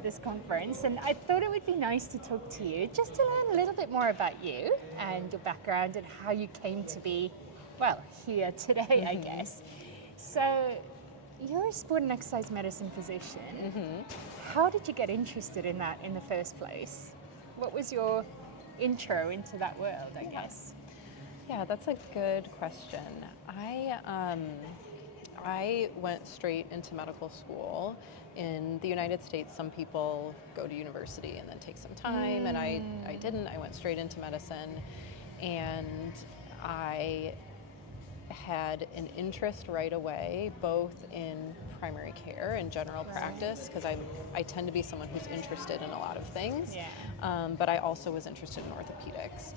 at this conference, and I thought it would be nice to talk to you just to learn a little bit more about you and your background and how you came to be, well, here today, I guess. So, you're a sport and exercise medicine physician. How did you get interested in that in the first place? What was your intro into that world, I guess? Yeah, that's a good question. I went straight into medical school. In the United States, some people go to university and then take some time, and I didn't. I went straight into medicine, and I had an interest right away, both in primary care and general practice, because I tend to be someone who's interested in a lot of things, but I also was interested in orthopedics.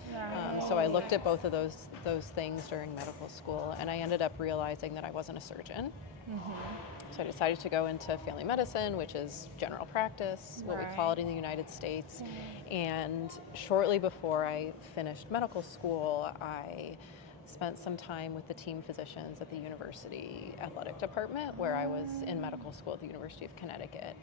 So I looked at both of those things during medical school, and I ended up realizing that I wasn't a surgeon. So I decided to go into family medicine, which is general practice, what we call it in the United States. And shortly before I finished medical school, I spent some time with the team physicians at the university athletic department, where I was in medical school at the University of Connecticut.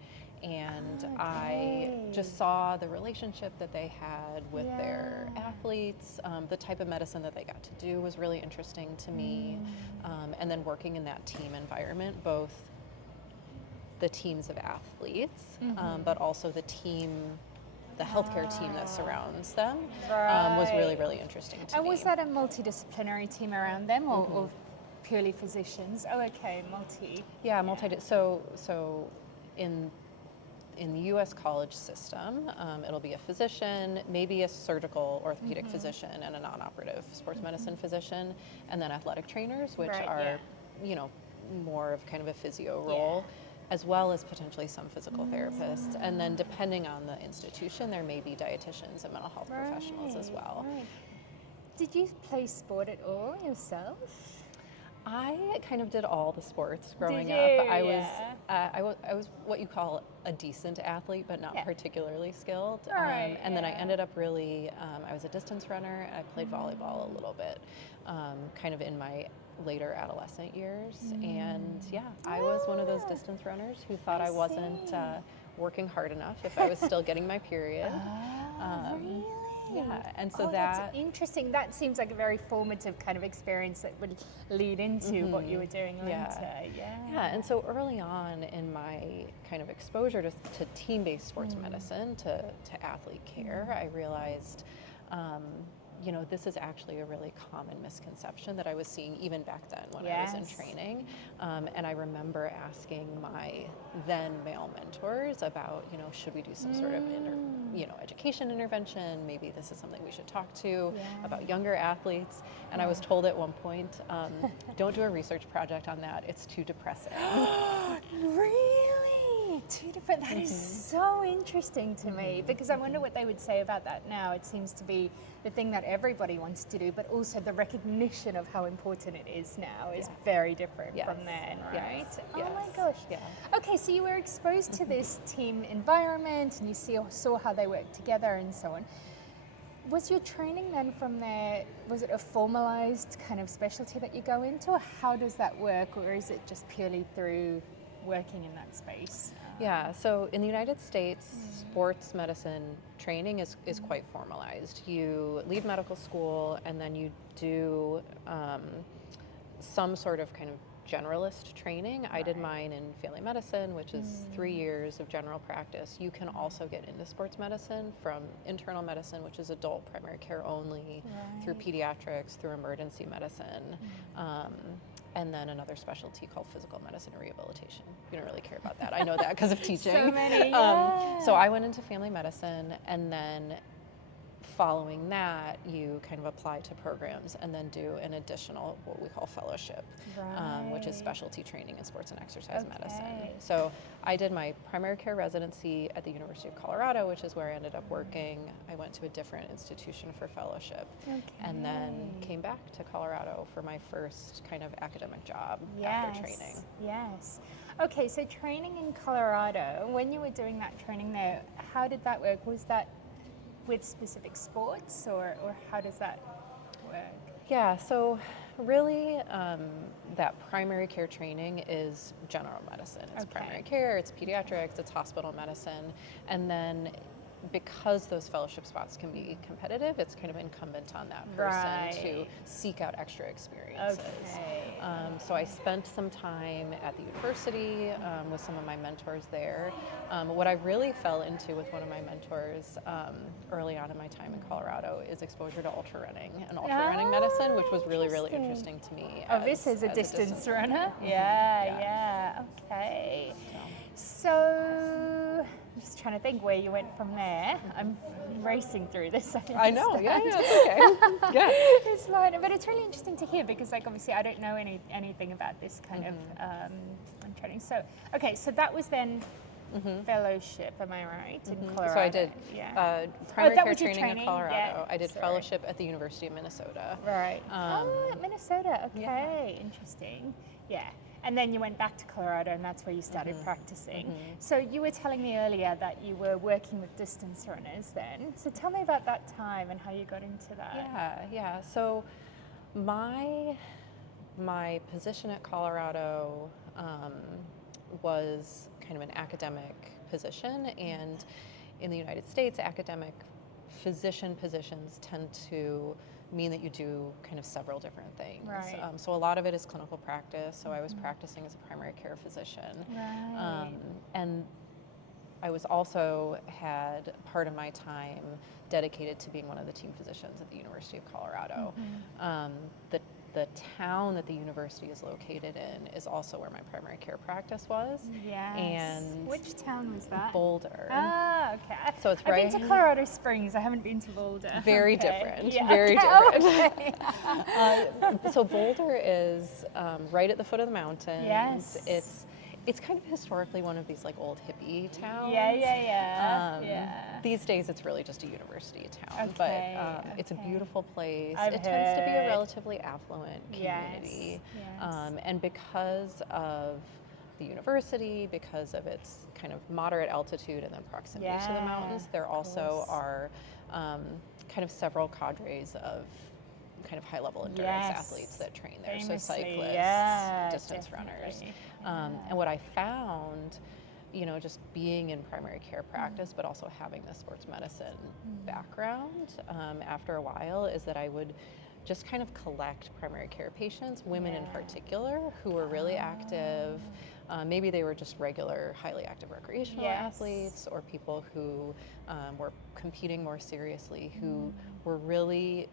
And I just saw the relationship that they had with their athletes. The type of medicine that they got to do was really interesting to me. And then working in that team environment, both the teams of athletes, but also the healthcare team that surrounds them, was really, really interesting to me. And was that a multidisciplinary team around them, or purely physicians? Oh, okay, multi. Yeah, So in the U.S. college system, it'll be a physician, maybe a surgical orthopedic physician, and a non-operative sports medicine physician, and then athletic trainers, which are, more of kind of a physio role. As well as potentially some physical therapists. And then depending on the institution, there may be dietitians and mental health professionals as well. Did you play sport at all yourself? I kind of did all the sports growing up. I was what you call a decent athlete, but not particularly skilled. And then I ended up really, I was a distance runner, and I played volleyball a little bit, kind of in my later adolescent years. And I was one of those distance runners who thought I wasn't working hard enough if I was still getting my period. Really? Yeah, and so that's interesting. That seems like a very formative kind of experience that would lead into what you were doing later. Yeah, and so early on in my kind of exposure to team-based sports medicine, to athlete care, I realized, this is actually a really common misconception that I was seeing even back then when I was in training. And I remember asking my then male mentors about, should we do some sort of education intervention? Maybe this is something we should talk to about younger athletes. And I was told at one point, don't do a research project on that. It's too depressing. Really? Too different. That is so interesting to me, because I wonder what they would say about that now. It seems to be the thing that everybody wants to do, but also the recognition of how important it is now is very different from then, right? Oh my gosh. Okay, so you were exposed to this team environment, and you saw how they work together and so on. Was your training then from there, was it a formalized kind of specialty that you go into, or how does that work, or is it just purely through working in that space? Yeah, so in the United States, sports medicine training is quite formalized. You leave medical school and then you do some sort of kind of generalist training. I did mine in family medicine, which is 3 years of general practice. You can also get into sports medicine from internal medicine, which is adult primary care only, through pediatrics, through emergency medicine. And then another specialty called physical medicine and rehabilitation. You don't really care about that. I know that because of teaching. So many, so I went into family medicine, and then following that, you kind of apply to programs and then do an additional, what we call fellowship, which is specialty training in sports and exercise medicine. So I did my primary care residency at the University of Colorado, which is where I ended up working. I went to a different institution for fellowship, and then came back to Colorado for my first kind of academic job after training. Yes. Okay, so training in Colorado, when you were doing that training there, how did that work? Was that with specific sports, or how does that work? Yeah, so really, that primary care training is general medicine. It's primary care, it's pediatrics, it's hospital medicine, and then because those fellowship spots can be competitive, it's kind of incumbent on that person to seek out extra experiences. So I spent some time at the university with some of my mentors there. What I really fell into with one of my mentors early on in my time in Colorado is exposure to ultra running and ultra running medicine, which was really, really interesting to me. This is a distance runner? Yeah. Okay. So, I'm just trying to think where you went from there. I'm racing through this. I know, it's okay. Yeah. It's fine, but it's really interesting to hear because, like, obviously I don't know anything about this kind of training. So, okay, so that was then fellowship, am I right, in Colorado? So I did primary care training in Colorado. Yeah. I did fellowship at the University of Minnesota. Right. At Minnesota, okay, interesting. Yeah. And then you went back to Colorado, and that's where you started practicing. So you were telling me earlier that you were working with distance runners then. So tell me about that time and how you got into that. Yeah. So my position at Colorado was kind of an academic position, and in the United States, academic physician positions tend to mean that you do kind of several different things. So a lot of it is clinical practice. So I was practicing as a primary care physician. And I was also had part of my time dedicated to being one of the team physicians at the University of Colorado. The town that the university is located in is also where my primary care practice was. And which town was that? Boulder. Okay. So it's I've been to Colorado Springs. I haven't been to Boulder. Very different. Very different. So Boulder is right at the foot of the mountains. It's kind of historically one of these like old hippie towns. These days it's really just a university town, but it's a beautiful place. It tends to be a relatively affluent community. And because of the university, because of its kind of moderate altitude and then proximity to the mountains, there also are kind of several cadres of kind of high-level endurance athletes that train there. So cyclists, distance runners. And what I found, just being in primary care practice, but also having the sports medicine background after a while, is that I would just kind of collect primary care patients, women in particular, who were really active. Maybe they were just regular, highly active recreational athletes, or people who were competing more seriously, who were really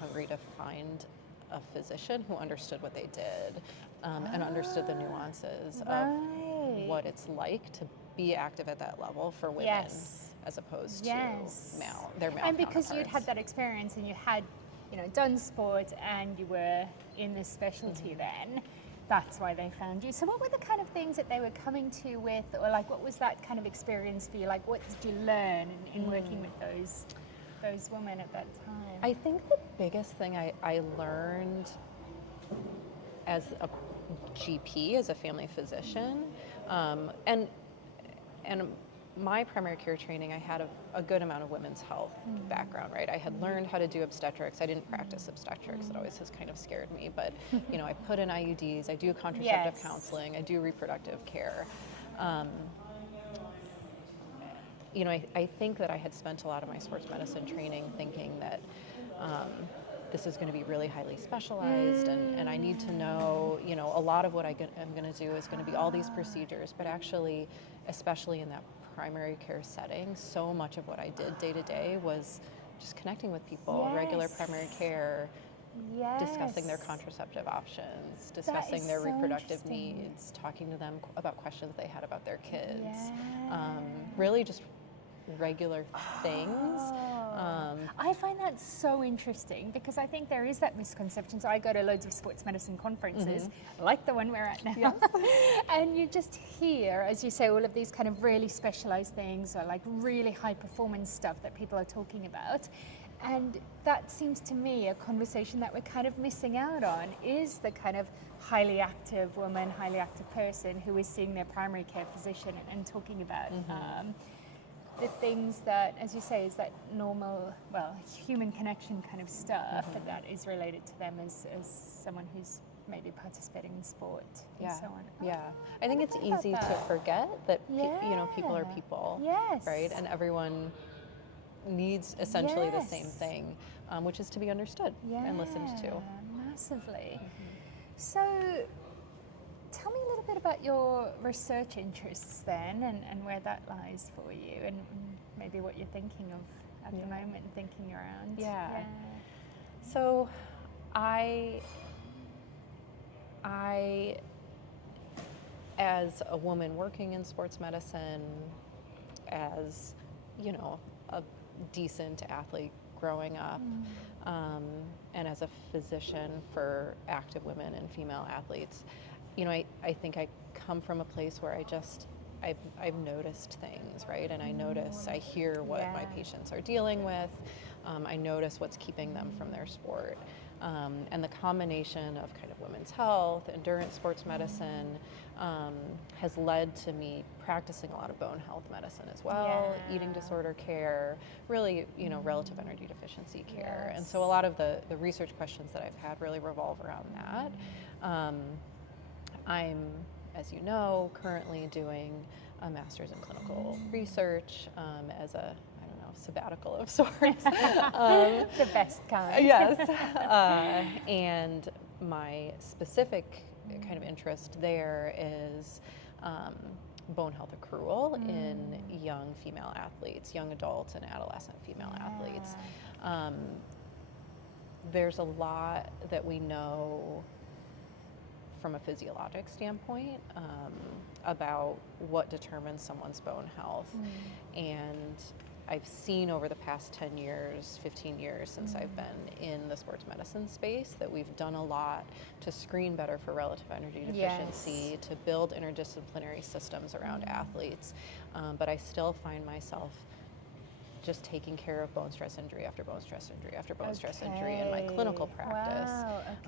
hungry to find a physician who understood what they did and understood the nuances of what it's like to be active at that level for women as opposed to their male And because counterparts. you'd had that experience and you had done sport and you were in this specialty then, that's why they found you. So what were the kind of things that they were coming to you with, or like what was that kind of experience for you? Like what did you learn in working with those women at that time? I think the biggest thing I learned as a GP, as a family physician, and my primary care training, I had a good amount of women's health background, right? I had learned how to do obstetrics. I didn't practice obstetrics. It always has kind of scared me, but I put in IUDs, I do contraceptive counseling, I do reproductive care. I think that I had spent a lot of my sports medicine training thinking that this is going to be really highly specialized, and I need to know, a lot of what I'm going to do is going to be all these procedures, but actually, especially in that primary care setting, so much of what I did day to day was just connecting with people, regular primary care, discussing their contraceptive options, discussing their reproductive needs, talking to them about questions they had about their kids, really just regular things. I find that so interesting because I think there is that misconception. So I go to loads of sports medicine conferences, like the one we're at now, and you just hear, as you say, all of these kind of really specialized things or like really high performance stuff that people are talking about. And that seems to me a conversation that we're kind of missing out on, is the kind of highly active woman, highly active person who is seeing their primary care physician and talking about the things that, as you say, is that normal, well, human connection kind of stuff, and that is related to them as someone who's maybe participating in sport and so on. Yeah, I think it's easy to forget that people are people, Yes. right? And everyone needs essentially the same thing, which is to be understood and listened to. Massively. So tell me a little bit about your research interests then, and where that lies for you, and maybe what you're thinking of at the moment and thinking around. So I, as a woman working in sports medicine, as, a decent athlete growing up, and as a physician for active women and female athletes, I think I come from a place where I've noticed things, right? And I hear what my patients are dealing with. I notice what's keeping them from their sport. And the combination of kind of women's health, endurance sports medicine, has led to me practicing a lot of bone health medicine as well, eating disorder care, really, relative energy deficiency care. And so a lot of the research questions that I've had really revolve around that. I'm, as you know, currently doing a master's in clinical research as a sabbatical of sorts. The best kind. Yes. And my specific kind of interest there is bone health accrual in young female athletes, young adults and adolescent female athletes. There's a lot that we know from a physiologic standpoint about what determines someone's bone health. And I've seen over the past 10 years, 15 years since I've been in the sports medicine space that we've done a lot to screen better for relative energy deficiency, to build interdisciplinary systems around athletes. But I still find myself just taking care of bone stress injury after bone stress injury after bone stress injury in my clinical practice.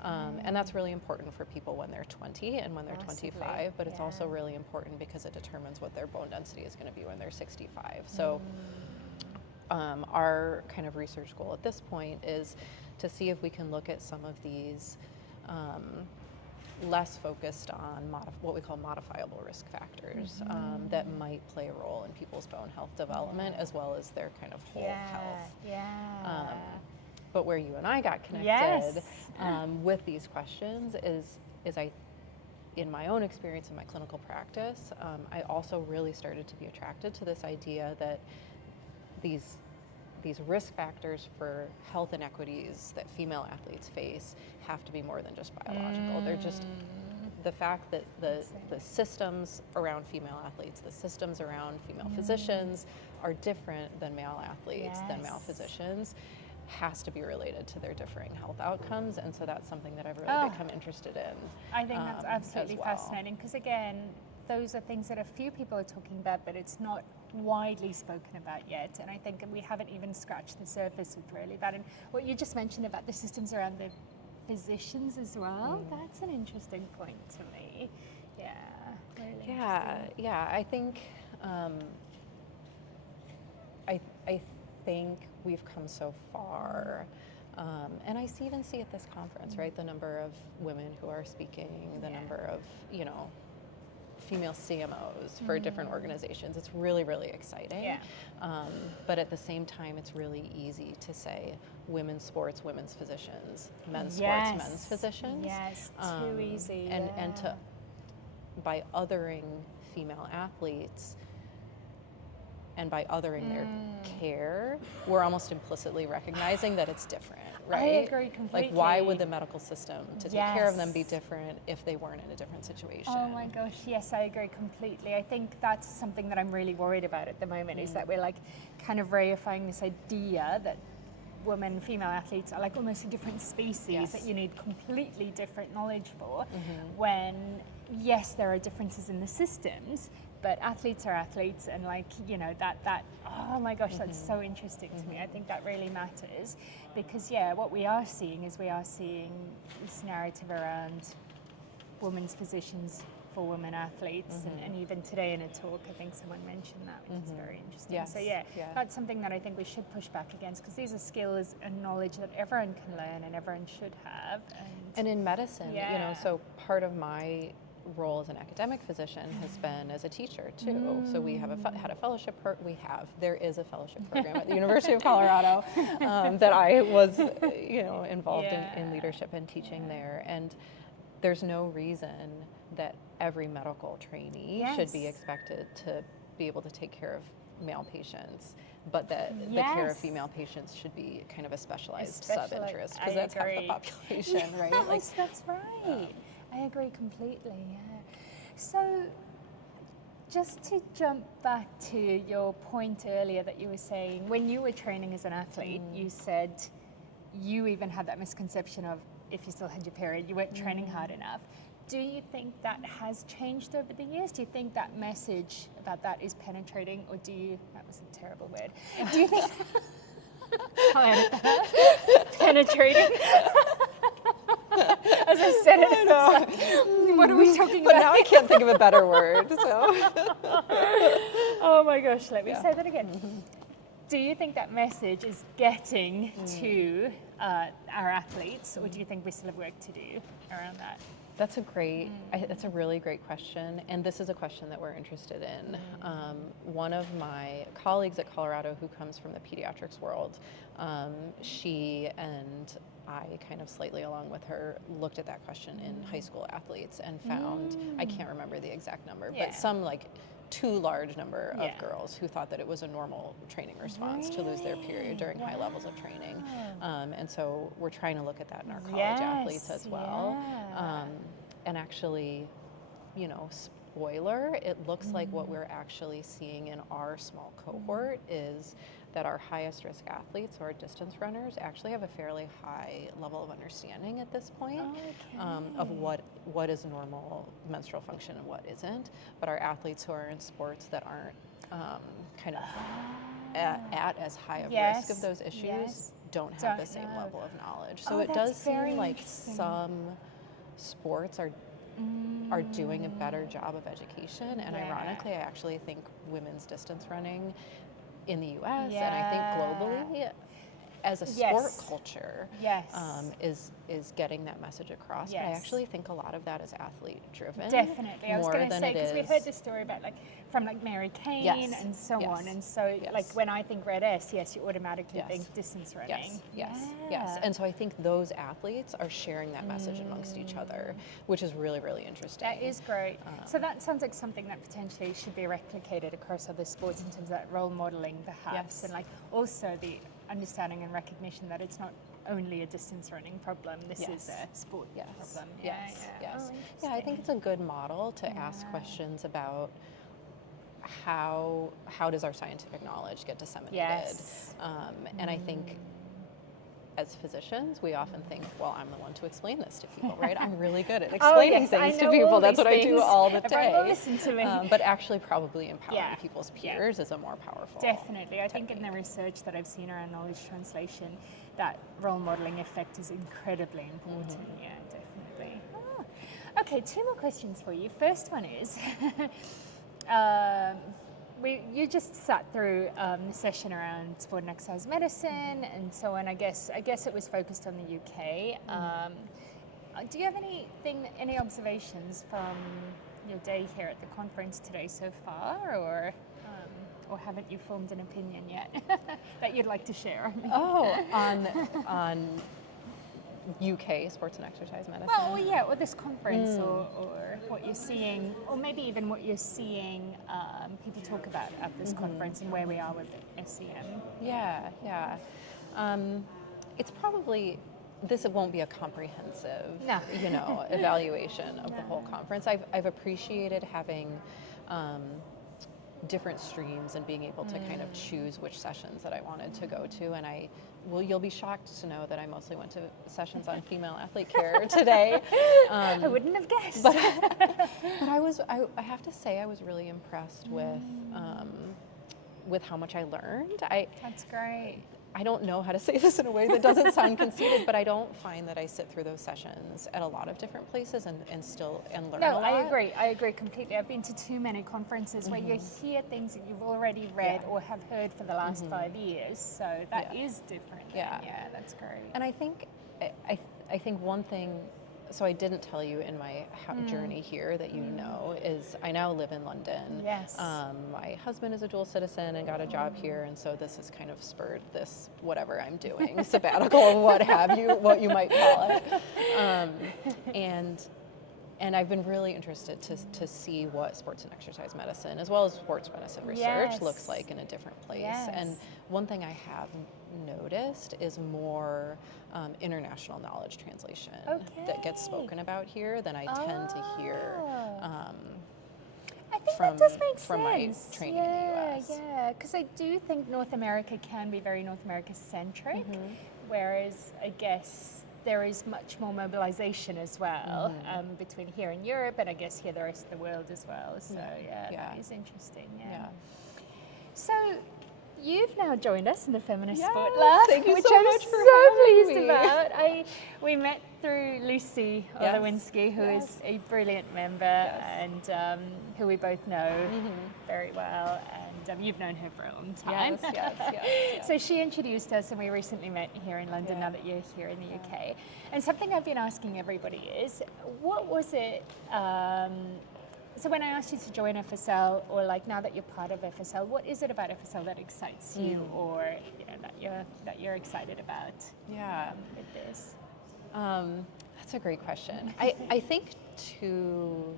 And that's really important for people when they're 20 and when they're 25, but it's also really important because it determines what their bone density is going to be when they're 65. So our kind of research goal at this point is to see if we can look at some of these less focused on what we call modifiable risk factors that might play a role in people's bone health development as well as their kind of whole health. But where you and I got connected with these questions is in my own experience in my clinical practice, I also really started to be attracted to this idea that these risk factors for health inequities that female athletes face have to be more than just biological. They're just the fact that the systems around female athletes, the systems around female physicians are different than male athletes, than male physicians, has to be related to their differing health outcomes. And so that's something that I've really become interested in. I think that's absolutely fascinating, because again, those are things that a few people are talking about, but it's not widely spoken about yet. And I think we haven't even scratched the surface of really that. And what you just mentioned about the systems around the physicians as well, that's an interesting point to me. Yeah, really interesting. I think I think we've come so far. And I even see at this conference, right, the number of women who are speaking, the number of, female CMOs for different organizations. It's really, really exciting. But at the same time, it's really easy to say women's sports, women's physicians, men's sports, men's physicians. Yes, too easy. And to, by othering female athletes and by othering their care, we're almost implicitly recognizing that it's different. Right? I agree completely. Like, why would the medical system to take care of them be different if they weren't in a different situation? Oh my gosh, yes, I agree completely. I think that's something that I'm really worried about at the moment, is that we're like kind of reifying this idea that women, female athletes are like almost a different species that you need completely different knowledge for, when yes, there are differences in the systems, but athletes are athletes, and that oh my gosh, that's so interesting to me. I think that really matters, because what we are seeing is this narrative around women's physicians for women athletes, and even today in a talk, I think someone mentioned that, which is very interesting. Yes. So that's something that I think we should push back against, because these are skills and knowledge that everyone can learn and everyone should have. And in medicine, so part of my role as an academic physician has been as a teacher too. So we have had a fellowship. There is a fellowship program at the University of Colorado that I was, involved in leadership and teaching there. And there's no reason that every medical trainee should be expected to be able to take care of male patients, but that the care of female patients should be kind of a specialized sub-interest, because that's half the population, right? Yes, that's right. I agree completely, So just to jump back to your point earlier that you were saying, when you were training as an athlete, you said you even had that misconception of if you still had your period, you weren't training hard enough. Do you think that has changed over the years? Do you think that message about that is penetrating, or that was a terrible word. Do you think, penetrating? As I said it, what are we talking about? But now I can't think of a better word, so. Oh my gosh, let me say that again. Do you think that message is getting to our athletes, or do you think we still have work to do around that? That's a really great question, and this is a question that we're interested in. One of my colleagues at Colorado who comes from the pediatrics world, she and I, kind of slightly along with her, looked at that question in high school athletes and found, I can't remember the exact number, but some too large number of girls who thought that it was a normal training response to lose their period during high levels of training. And so we're trying to look at that in our college athletes as well. And actually, spoiler, it looks like what we're actually seeing in our small cohort is that our highest risk athletes, or distance runners, actually have a fairly high level of understanding at this point of what is normal menstrual function and what isn't. But our athletes who are in sports that aren't at as high of risk of those issues don't have the same level of knowledge. So it does seem like some sports are doing a better job of education, and ironically, I actually think women's distance running in the U.S. and I think globally, as a sport culture, is getting that message across. But I actually think a lot of that is athlete driven. Definitely, I was going to say, because we heard this story about from Mary Kane and so on, and so when I think red S, you automatically think distance running. Yes. And so I think those athletes are sharing that message amongst each other, which is really, really interesting. That is great. So that sounds like something that potentially should be replicated across other sports in terms of that role modeling, perhaps, and also the understanding and recognition that it's not only a distance running problem, this is a sport problem. I think it's a good model to ask questions about how does our scientific knowledge get disseminated. And I think as physicians, we often think, well, I'm the one to explain this to people, right? I'm really good at explaining things to people. That's what I do all the day. Everyone will listen to me. But actually probably empowering people's peers is a more powerful Definitely. I technique. think in the research that I've seen around knowledge translation, that role modeling effect is incredibly important. Yeah, definitely. Okay, 2 more questions for you. First one is, you just sat through a session around sport and exercise medicine and so on. I guess it was focused on the UK. Do you have any observations from your day here at the conference today so far, or haven't you formed an opinion yet that you'd like to share? On UK sports and exercise medicine. Or this conference, or what you're seeing, or maybe even what you're seeing people talk about at this conference and where we are with SEM. It's probably, this won't be a comprehensive, evaluation of the whole conference. I've appreciated having different streams and being able to kind of choose which sessions that I wanted to go to, and you'll be shocked to know that I mostly went to sessions on female athlete care today. I wouldn't have guessed. But I have to say I was really impressed with how much I learned. That's great. I don't know how to say this in a way that doesn't sound conceited, but I don't find that I sit through those sessions at a lot of different places and learn a lot. I agree completely. I've been to too many conferences where you hear things that you've already read or have heard for the last 5 years. So that is different. Yeah. Yeah, that's great. And I think one thing, so I didn't tell you in my journey here that is I now live in London. Yes. My husband is a dual citizen and got a job here, and so this has kind of spurred this whatever I'm doing, sabbatical, what have you, what you might call it. And I've been really interested to see what sports and exercise medicine, as well as sports medicine research, looks like in a different place. Yes. And one thing I have noticed is more international knowledge translation that gets spoken about here than I tend to hear I think from, that does make from sense. my training in the US. Yeah, because I do think North America can be very North America centric, whereas I guess there is much more mobilization as well between here and Europe, and I guess here the rest of the world as well. So that is interesting. Yeah. So you've now joined us in the Feminist Sport Lab, thank you which so I'm much for so having pleased me. about. We met through Lucy Olowinski, who is a brilliant member and who we both know very well, and you've known her for a long time. Yes. So she introduced us, and we recently met here in London, now that you're here in the UK. And something I've been asking everybody is, what was it, so when I asked you to join FSL, or like now that you're part of FSL, what is it about FSL that excites you, or that you're excited about with this? That's a great question. I think two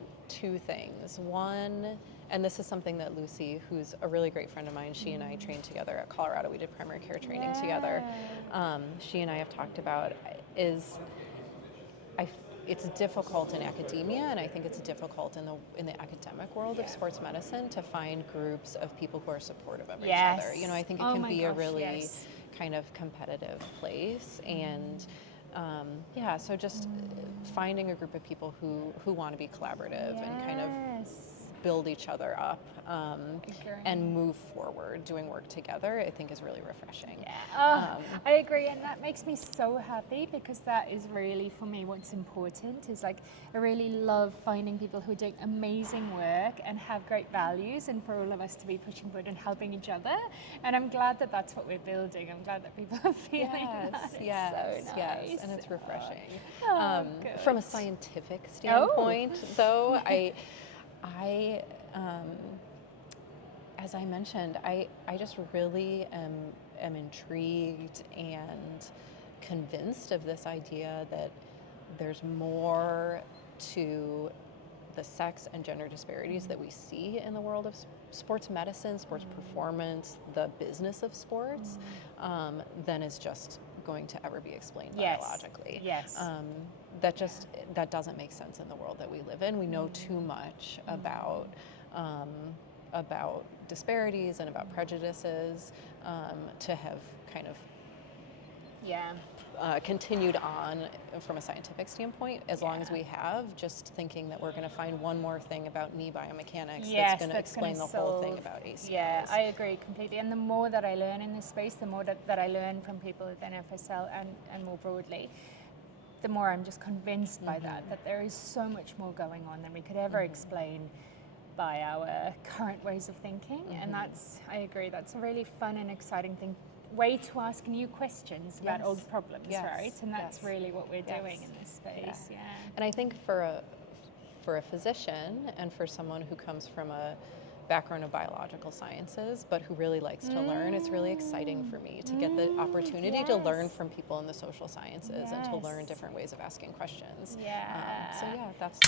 things. One, and this is something that Lucy, who's a really great friend of mine, she and I trained together at Colorado. We did primary care training together. She and I have talked about it's difficult in academia, and I think it's difficult in the academic world of sports medicine to find groups of people who are supportive of each other. You know, I think it can be a really kind of competitive place, and so just finding a group of people who want to be collaborative and kind of build each other up and move forward, doing work together, I think is really refreshing. I agree, and that makes me so happy, because that is really, for me, what's important is, like, I really love finding people who are doing amazing work and have great values, and for all of us to be pushing forward and helping each other. And I'm glad that that's what we're building. I'm glad that people are feeling that. It's so nice. And it's refreshing. Good. From a scientific standpoint, though, I as I mentioned, I just really am intrigued and convinced of this idea that there's more to the sex and gender disparities that we see in the world of sports medicine, sports performance, the business of sports, than is just going to ever be explained biologically. That doesn't make sense in the world that we live in. We know too much about disparities and about prejudices to have kind of continued on from a scientific standpoint, as long as we have, just thinking that we're going to find one more thing about knee biomechanics that's going to explain the whole thing about ACLs. Yeah, I agree completely. And the more that I learn in this space, the more that I learn from people within FSL and more broadly, the more I'm just convinced by that there is so much more going on than we could ever explain by our current ways of thinking. And I agree, that's a really fun and exciting way to ask new questions about old problems, right? And that's really what we're doing in this space. And I think for a physician and for someone who comes from a background of biological sciences but who really likes to learn, it's really exciting for me to get the opportunity to learn from people in the social sciences and to learn different ways of asking questions. So that's